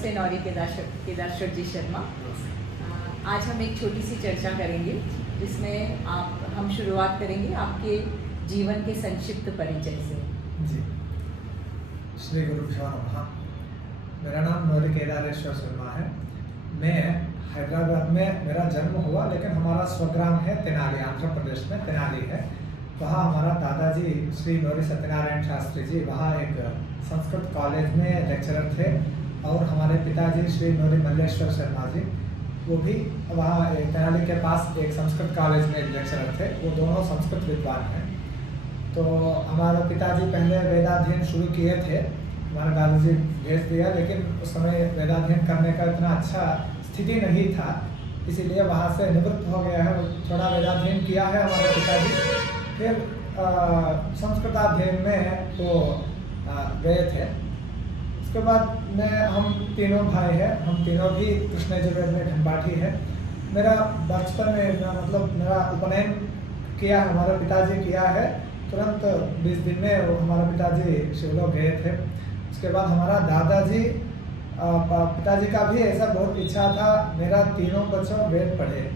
नमस्ते नौरी केदारेश्वर जी शर्मा। आज हम एक छोटी सी चर्चा करेंगे जिसमें हम शुरुआत करेंगे आपके जीवन के संक्षिप्त परिचय से। जी, श्री गुरुभ्यो नमः। मेरा नाम नौरी केदारेश्वर शर्मा है। मैं हैदराबाद में मेरा जन्म हुआ, लेकिन हमारा स्वग्राम है तेनाली, आंध्र प्रदेश में तेनाली है। वहाँ हमारा दादाजी श्री नौरी सत्यनारायण शास्त्री जी वहाँ एक संस्कृत कॉलेज में लेक्चरर थे, और हमारे पिताजी श्री नौरी मल्लेश्वर शर्मा जी वो भी वहाँ तेनाली के पास एक संस्कृत कॉलेज में लेक्चरर थे। वो दोनों संस्कृत विद्वान हैं। तो हमारे पिताजी पहले वेदाध्ययन शुरू किए थे, हमारे दादाजी भेज दिया, लेकिन उस समय वेदाध्ययन करने का इतना अच्छा स्थिति नहीं था, इसीलिए वहाँ से निवृत्त हो गया है। थोड़ा वेदाध्ययन किया है हमारे पिताजी, फिर संस्कृताध्ययन में वो गए थे। उसके बाद हम तीनों भाई हैं, हम तीनों भी कृष्ण यजुर्वेद में घनपाठी है। मेरा बचपन में मतलब मेरा उपनयन किया हमारे पिताजी किया है, तुरंत 20 दिन में हमारे पिताजी शिवलोक गए थे। उसके बाद हमारा दादाजी पिताजी का भी ऐसा बहुत इच्छा था, मेरा तीनों बच्चों वेद पढ़े,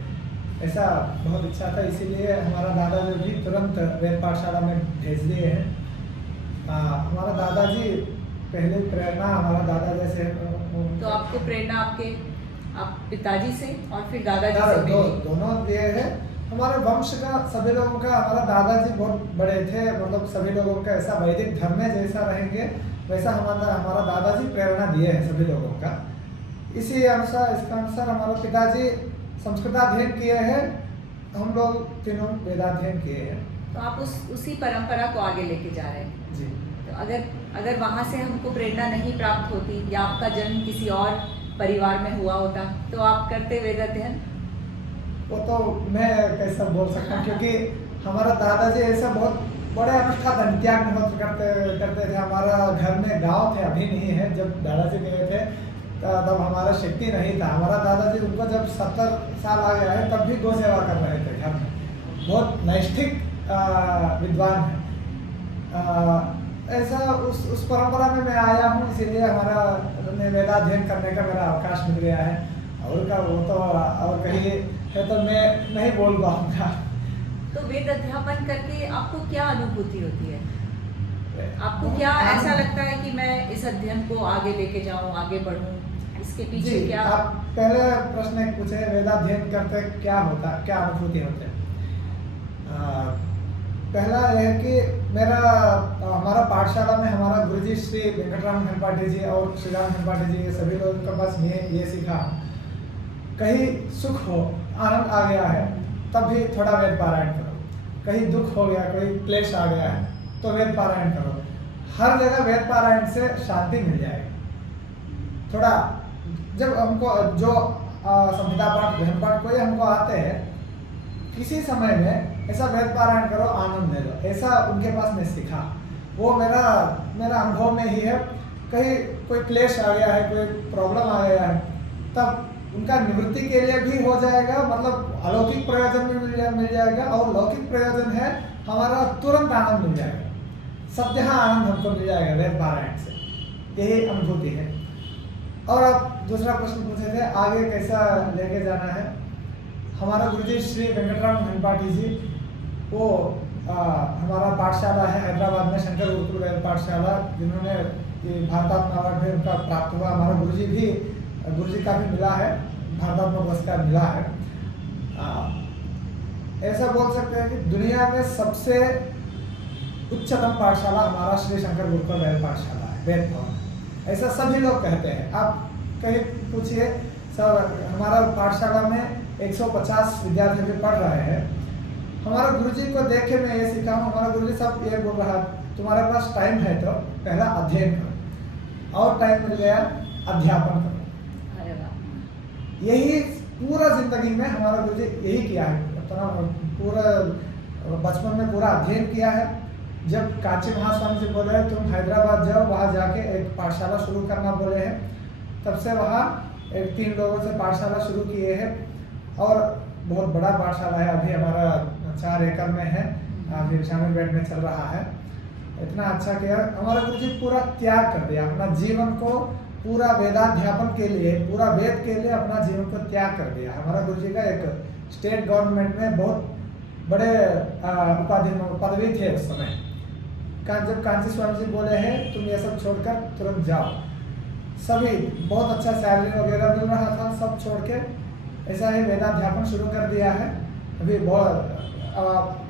ऐसा बहुत इच्छा था, इसीलिए हमारा दादाजी भी तुरंत वेद पाठशाला में भेज दिए हैं। हमारा दादाजी पहले प्रेरणा हमारा दादा जैसे तो आपको प्रेरणा आप पिताजी से और फिर दादाजी से दोनों दिए हैं। हमारे वंश का सभी लोगों का, हमारा दादाजी बहुत बड़े थे, मतलब सभी लोगों का ऐसा वैदिक धर्म में जैसा रहेंगे वैसा हमारा दादाजी प्रेरणा दिए हैं सभी लोगों का। इसका अनुसार हमारे पिताजी संस्कृताध्ययन किए हैं, हम लोग तीनों वेदाध्ययन किए हैं। तो आप उसी परंपरा को आगे लेके जा रहे हैं जी। तो अगर वहाँ से हमको प्रेरणा नहीं प्राप्त होती या आपका जन्म किसी और परिवार में हुआ होता तो आप करते वेदाध्ययन? वो तो मैं कैसा बोल सकता हूँ, क्योंकि हमारा दादाजी ऐसा बहुत बड़े अनुष्ठान त्याग करते थे। हमारा घर में गांव थे, अभी नहीं है, जब दादाजी गए थे तब हमारा शक्ति नहीं था। हमारा दादाजी उनको जब 70 साल आ गया है तब भी गौ सेवा कर रहे थे घर में, बहुत नैष्ठिक विद्वान है। ऐसा उस परंपरा में मैं आया हूँ, इसीलिए हमारा वेदाध्ययन करने का मेरा अवकाश मिल गया है। और का वो तो और कहीं है तो मैं नहीं बोल पाऊँगा। तो वेद अध्यापन करके आपको क्या अनुभूति होती है? आपको क्या ऐसा लगता है कि मैं इस अध्ययन को आगे लेके जाऊं, आगे बढ़ूं, इसके पीछे क्या? आप पहले प्रश्न एक पूछे, वेदाध्ययन करते क्या होता, क्या अनुभूति होते हैं। पहला यह है कि हमारा पाठशाला में हमारा गुरुजी श्री वेंकटराम घनपाठी जी और श्री राम घनपाठी जी, ये सभी लोगों के पास मैं ये सीखा, कहीं सुख हो, आनंद आ गया है तब भी थोड़ा वेद पारायण करो, कहीं दुख हो गया, कोई क्लेश आ गया है तो वेद पारायण करो। हर जगह वेद पारायण से शांति मिल जाएगी। थोड़ा जब हमको जो संहिता पाठ गहन पाठ कोई हमको आते हैं, किसी समय में ऐसा वेद पारायण करो, आनंद ले लो, ऐसा उनके पास मैं सीखा। वो मेरा अनुभव में ही है। कहीं कोई क्लेश आ गया है, कोई प्रॉब्लम आ गया है, तब उनका निवृत्ति के लिए भी हो जाएगा, मतलब अलौकिक प्रयोजन भी मिल जाएगा, और लौकिक प्रयोजन है हमारा तुरंत आनंद मिल जाएगा, सद्य आनंद हमको मिल जाएगा वेद पारायण से, यही अनुभूति है। और अब दूसरा प्रश्न पूछे थे, आगे कैसा लेके जाना है। हमारा गुरुजी श्री वेंकटराम घनपाठी जी, वो हमारा पाठशाला है हैदराबाद में, शंकर गुरुकुल वेद पाठशाला, जिन्होंने भारतात्मा अवार्ड भी उनका प्राप्त हुआ। हमारा गुरुजी का भी मिला है, भारतात्मा पुरस्कार मिला है। ऐसा बोल सकते हैं कि दुनिया में सबसे उच्चतम पाठशाला हमारा श्री शंकर गुरुकुल वेद पाठशाला है, वेद भवन, ऐसा सभी लोग कहते हैं। आप कहीं पूछिए, सब हमारा पाठशाला में 150 विद्यार्थी भी पढ़ रहे हैं। हमारा गुरुजी को देख के मैं ये सीखा हूँ, हमारा गुरुजी सब ये बोल रहा, तुम्हारे पास टाइम है तो पहला अध्ययन करो, और टाइम मिल गया अध्यापन करो। यही पूरा जिंदगी में हमारा गुरुजी यही किया है। पूरा बचपन में पूरा अध्ययन किया है। जब काची महास्वामी जी बोले तुम हैदराबाद जाओ, वहाँ जाके एक पाठशाला शुरू करना बोले हैं, तब से वहाँ 3 लोगों से पाठशाला शुरू किए हैं, और बहुत बड़ा पाठशाला है, अभी हमारा 4 एकड़ में है, अभी शामिल बेड में चल रहा है। इतना अच्छा किया हमारा गुरुजी, पूरा त्याग कर दिया, अपना जीवन को पूरा वेदाध्यापन के लिए, पूरा वेद के लिए अपना जीवन को त्याग कर दिया। हमारा गुरु जी का एक स्टेट गवर्नमेंट में बहुत बड़े उपाधि पदवी थे उस समय। जब कांची स्वामी जी बोले हैं तुम ये सब छोड़कर तुरंत जाओ, सभी बहुत अच्छा सैलरी वगैरह मिल रहा था, सब छोड़ के ऐसा ही वेदाध्यापन शुरू कर दिया है। अभी बहुत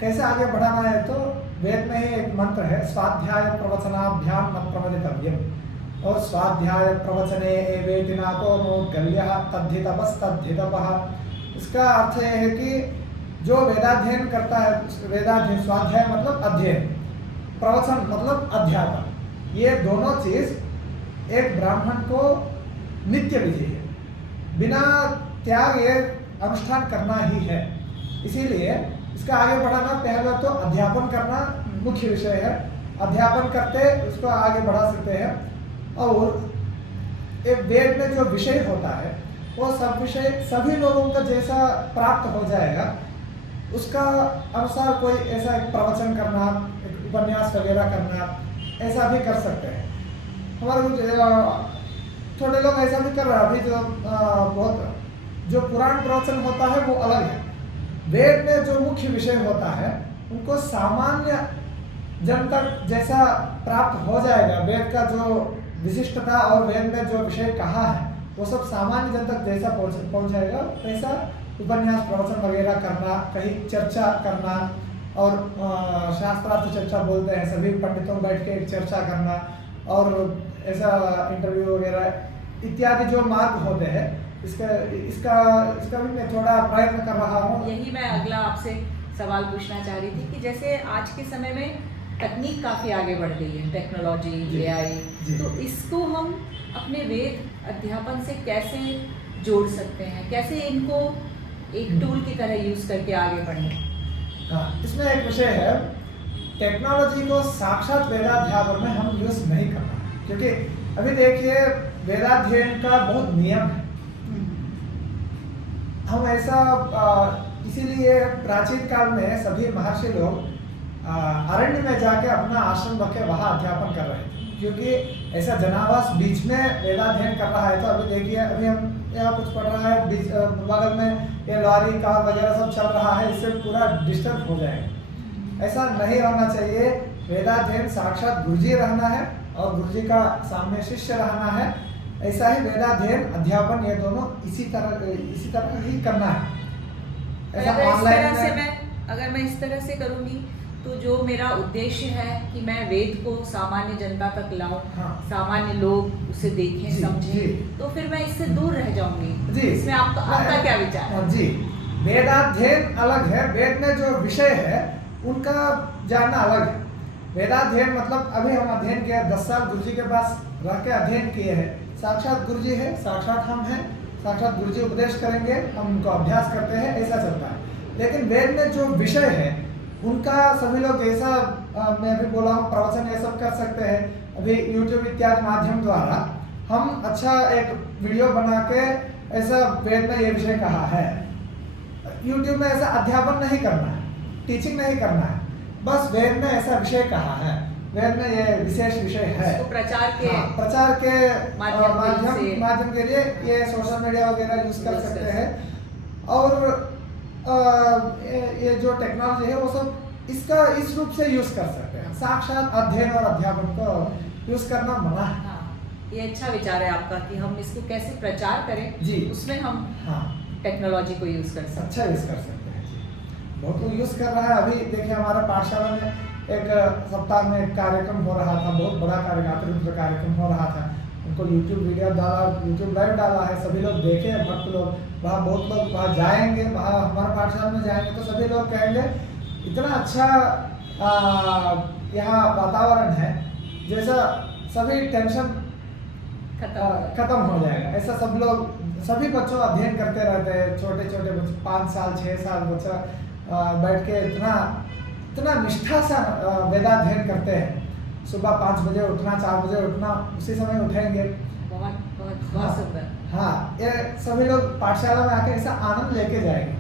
कैसे आगे बढ़ाना है तो वेद में ही एक मंत्र है, स्वाध्याय प्रवचनाभ्याम न प्रमदितव्यम, और स्वाध्याय प्रवचने एवेति नाको नोद्गल्यः तद्धितपस्तद्धितपः। इसका अर्थ यह है कि जो वेदाध्ययन करता है, वेदाध्ययन स्वाध्याय मतलब अध्ययन, प्रवचन मतलब अध्यापन, ये दोनों चीज एक ब्राह्मण को नित्य विधि है, बिना त्याग ये अनुष्ठान करना ही है। इसीलिए इसका आगे बढ़ाना, पहले तो अध्यापन करना मुख्य विषय है, अध्यापन करते उसको आगे बढ़ा सकते हैं। और एक वेद में जो विषय होता है वो सब विषय सभी लोगों का जैसा प्राप्त हो जाएगा, उसका अनुसार कोई ऐसा एक प्रवचन करना, एक उपन्यास वगैरह करना, ऐसा भी कर सकते हैं। हमारे थोड़े लोग ऐसा भी कर रहे हैं अभी, जो बहुत जो पुराण प्रवचन होता है वो अलग है। वेद में जो मुख्य विषय होता है उनको सामान्य जन तक जैसा प्राप्त हो जाएगा, वेद का जो विशिष्टता और वेद में जो विषय कहा है वो सब सामान्य जन तक जैसा पहुंच जाएगा, वैसा उपन्यास प्रवचन वगैरह करना, कहीं चर्चा करना, और शास्त्रार्थ चर्चा बोलते हैं, सभी पंडितों बैठ के चर्चा करना, और ऐसा इंटरव्यू वगैरह इत्यादि जो मार्ग होते हैं, इसका भी मैं थोड़ा प्रयत्न कर रहा हूँ। यही मैं अगला आपसे सवाल पूछना चाह रही थी कि जैसे आज के समय में तकनीक काफ़ी आगे बढ़ गई है, टेक्नोलॉजी, एआई, तो इसको हम अपने वेद अध्यापन से कैसे जोड़ सकते हैं, कैसे इनको एक टूल की तरह यूज़ करके आगे बढ़ें? हाँ, इसमें एक विषय है, टेक्नोलॉजी को साक्षात वेदाध्यापन में हम यूज़ नहीं करना, क्योंकि अभी देखिए वेदाध्ययन का बहुत नियम है। हम ऐसा इसीलिए प्राचीन काल में सभी महर्षि लोग अरण्य में जाके अपना आश्रम रख के वहाँ अध्यापन कर रहे थे, क्योंकि ऐसा जनावास बीच में वेदाध्ययन कर रहा है। तो अभी देखिए, अभी हम यहाँ कुछ पढ़ रहा है, बीच बगल में ये लॉरी कार वगैरह सब चल रहा है, इससे पूरा डिस्टर्ब हो जाएगा। ऐसा नहीं होना चाहिए। वेदाध्ययन साक्षात गुरुजी रहना है और गुरुजी का सामने शिष्य रहना है। ऐसा ही वेदाध्ययन अध्यापन ये दोनों इसी तरह ही करना है। अगर मैं इस तरह से करूँगी तो जो मेरा उद्देश्य है कि मैं वेद को सामान्य जनता तक लाऊं, हाँ, सामान्य लोग उसे देखें, समझें, तो फिर मैं इससे दूर रह जाऊंगी। जी, इसमें आपका क्या विचार है? जी, वेदाध्ययन अलग है, वेद में जो विषय है उनका जानना अलग है। वेदाध्ययन मतलब अभी हम अध्ययन किया, 10 साल गुरुजी के पास रह के अध्ययन किए हैं, साक्षात गुरुजी है, साक्षात हम हैं, साक्षात गुरुजी उपदेश करेंगे, हम उनको अभ्यास करते हैं, ऐसा चलता है। लेकिन वेद में जो विषय है उनका सभी लोग ऐसा, मैं अभी बोला हूँ, प्रवचन ये सब कर सकते हैं। अभी यूट्यूब इत्यादि माध्यम द्वारा हम अच्छा एक वीडियो बना के ऐसा वेद में ये विषय कहा है, यूट्यूब में ऐसा अध्यापन नहीं करना है, टीचिंग नहीं करना है, बस वेद में ऐसा विषय कहा है, वेद में ये विशेष विषय है, तो प्रचार के माध्यम के लिए ये सोशल मीडिया वगैरह यूज कर सकते हैं। और ये जो टेक्नोलॉजी है वो सब इसका इस रूप से यूज कर सकते हैं। साक्षात अध्ययन और अध्यापन को यूज करना मना है। हाँ, ये अच्छा विचार है आपका कि हम इसको कैसे प्रचार करें, जी, उसमें हम हाँ टेक्नोलॉजी को यूज कर सकते हैं। अच्छा यूज कर सकते हैं जी, बहुत लोग यूज कर रहा है। अभी देखिए हमारा पाठशाला में एक सप्ताह में एक कार्यक्रम हो रहा था, बहुत बड़ा कार्यक्रम हो रहा था। उनको यूट्यूब वीडियो डाला, यूट्यूब लाइव डाला है, सभी लोग देखे, भक्त लोग वहाँ, बहुत लोग वहाँ जाएंगे, वहाँ हमारे पाठशाला में जाएंगे तो सभी लोग कहेंगे इतना अच्छा यहाँ वातावरण है, जैसा सभी टेंशन खत्म हो जाएगा। ऐसा सब लोग, सभी बच्चों अध्ययन करते रहते हैं, छोटे छोटे बच्चे 5 साल 6 साल बच्चा बैठ के इतना निष्ठा सा वेदाध्ययन करते हैं। सुबह 5 बजे उठना, 4 बजे उठना, उसी समय उठेंगे। बहुत सुंदर। हाँ, ये सभी लोग पाठशाला में आके ऐसा आनंद लेके जाएंगे,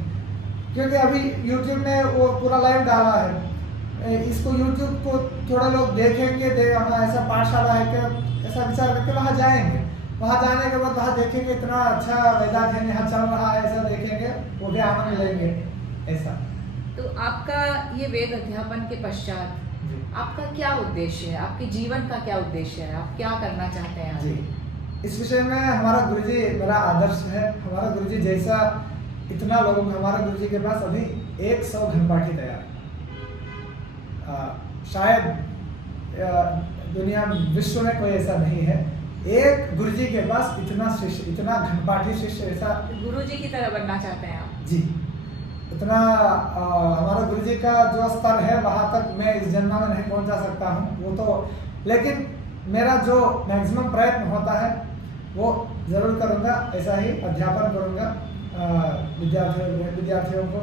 क्योंकि अभी यूट्यूब ने वो पूरा लाइव डाला है। इसको यूट्यूब को थोड़ा लोग देखेंगे, हाँ ऐसा पाठशाला है क्या, ऐसा विचार करके वहाँ जाएंगे। वहाँ जाने के बाद वहाँ देखेंगे इतना अच्छा वेदाध्ययन यहाँ चल रहा है, ऐसा देखेंगे, वो भी आनंद लेंगे ऐसा। तो आपका ये वेद अध्यापन के पश्चात जी आपका क्या उद्देश्य है, आपके जीवन का क्या उद्देश्य है, आप क्या करना चाहते हैं जी, आगे? इस विषय में हमारा गुरुजी मेरा आदर्श है। हमारा गुरुजी जैसा इतना लोगों का, हमारे गुरुजी के पास अभी 100 घनपाठी तैयार, शायद दुनिया में, विश्व में कोई ऐसा नहीं है। एक गुरुजी के पास इतना शिष्य, इतना घनपाठी शिष्य, ऐसा गुरुजी की तरह बनना चाहते हैं आप? जी, इतना हमारा गुरुजी का जो स्तर है वहाँ तक मैं इस जन्म में नहीं पहुँचा सकता हूँ वो तो, लेकिन मेरा जो मैक्सिमम प्रयत्न होता है वो ज़रूर करूँगा। ऐसा ही अध्यापन करूँगा, विद्यार्थियों को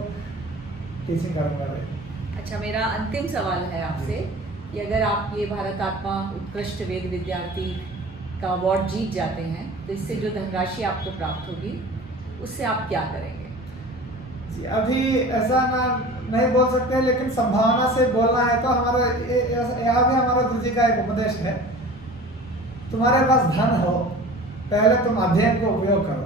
टीचिंग करूँगा। अच्छा, मेरा अंतिम सवाल है आपसे कि अगर आप ये भारत आत्मा उत्कृष्ट वेद विद्यार्थी का अवार्ड जीत जाते हैं तो इससे जो धनराशि आपको प्राप्त होगी उससे आप क्या करेंगे? जी, अभी ऐसा ना नहीं बोल सकते, लेकिन संभावना से बोलना है तो हमारा यहाँ भी हमारा गुरुजी का एक उपदेश है, तुम्हारे पास धन हो, पहले तुम अध्ययन को उपयोग करो,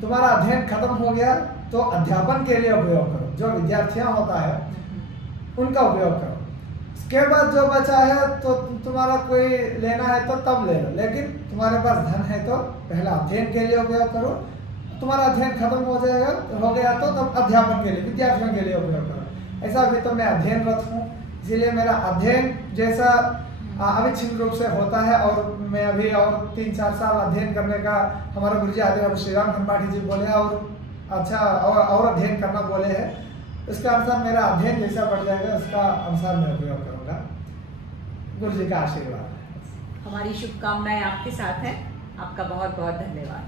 तुम्हारा अध्ययन खत्म हो गया तो अध्यापन के लिए उपयोग करो, जो विद्यार्थियां होता है उनका उपयोग करो, उसके बाद जो बचा है तो तुम्हारा कोई लेना है तो तब ले लो, लेकिन तुम्हारे पास धन है तो पहले अध्ययन के लिए उपयोग करो, तुम्हारा अध्ययन खत्म हो गया तो तब अध्यापन के लिए, विद्यार्थियों के लिए उपयोग करो। ऐसा अभी तो मैं अध्ययनरत हूँ, इसीलिए मेरा अध्ययन जैसा अविच्छिन्न रूप से होता है, और मैं अभी और 3-4 साल अध्ययन करने का हमारे गुरुजी आदि श्री राम घनपाठी जी बोले हैं, और अच्छा और अध्ययन करना बोले हैं। उसके अनुसार मेरा अध्ययन जैसा बढ़ जाएगा उसका अनुसार मैं उपयोग करूँगा। गुरुजी का आशीर्वाद है। हमारी शुभकामनाएं आपके साथ हैं। आपका बहुत बहुत धन्यवाद।